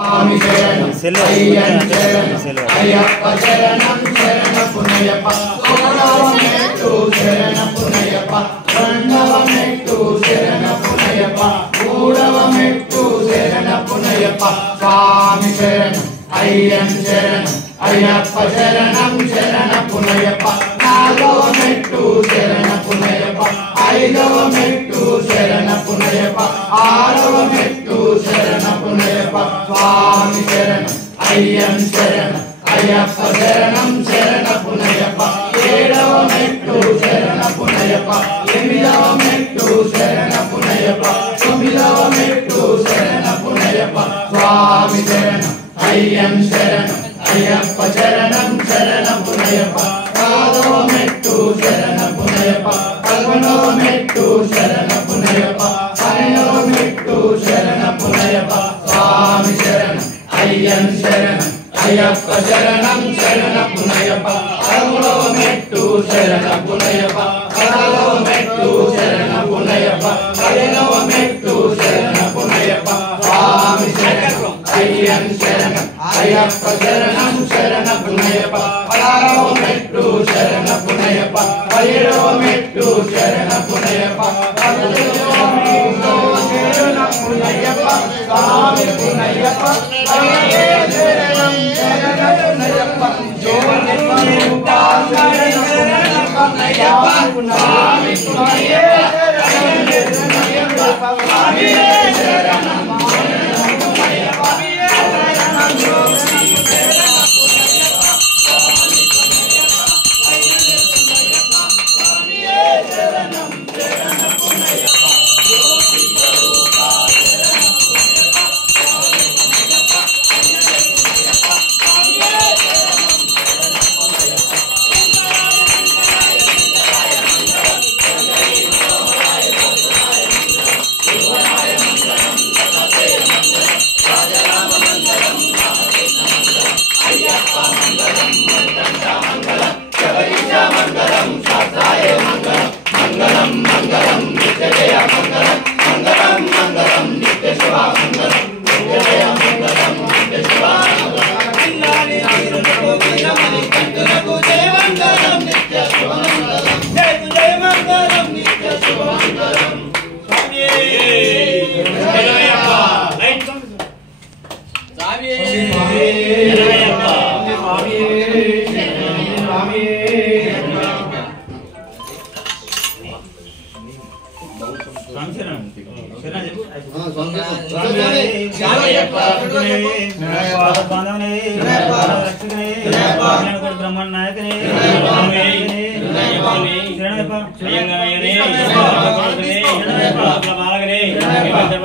स्वामी शरणं अय्यन शरणं अय्यप्प शरणं शरण पुनयप्प ओणवमेट्टु शरण पुनयप्प प्रणवमेट्टु शरण पुनयप्प मूढवमेट्टु शरण पुनयप्प स्वामी शरणं अय्यन शरणं अय्यप्प शरणं शरण पुनयप्प नागवमेट्टु शरण पुनयप्प ऐदवमेट्टु शरण पुनयप्प आरवमेट्टु शरण पुनयप्प स्वामी शरणं अय्यन शरणं अय्यप्प शरणं शरण पुनयप्प ఏడవమెట్టు శరణ పునయప్ప ఎనిమిదవమెట్టు శరణ పునయప్ప తొమ్మిదవమెట్టు శరణ పునయప్ప స్వామి శరణం అయ్యన్ శరణం అయ్యప్ప శరణం శరణ పునయప్ప పదవమెట్టు శరణ పునయప్ప పదకొండవమెట్టు శరణ పునయప్ప పన్నెండవమెట్టు శరణ పునయప్ప స్వామి శరణం అయ్యన్ శరణం అయ్యప్ప శరణం శరణ పునయప్ప పదమూడవమెట్టు శరణ పునయప్ప పదహారవమెట్టు శరణ పునయప్ప పదిహేనవమెట్టు శరణ పునయప్ప స్వామి శరణం అయ్యన్ శరణం అయ్యప్ప శరణం శరణ పునయప్ప పదహారవమెట్టు శరణ పునయప్ప పదిహేడవమెట్టు శరణ పునయప్ప పద్దెనిమిదవమెట్టు శరణ పునయప్ప స్వామి పునయప్ప శరణం శరణ పునయప్ప జోనిప్ప శరణ పునయప్ప స్వామి పునయప్ప స్వామి శరణం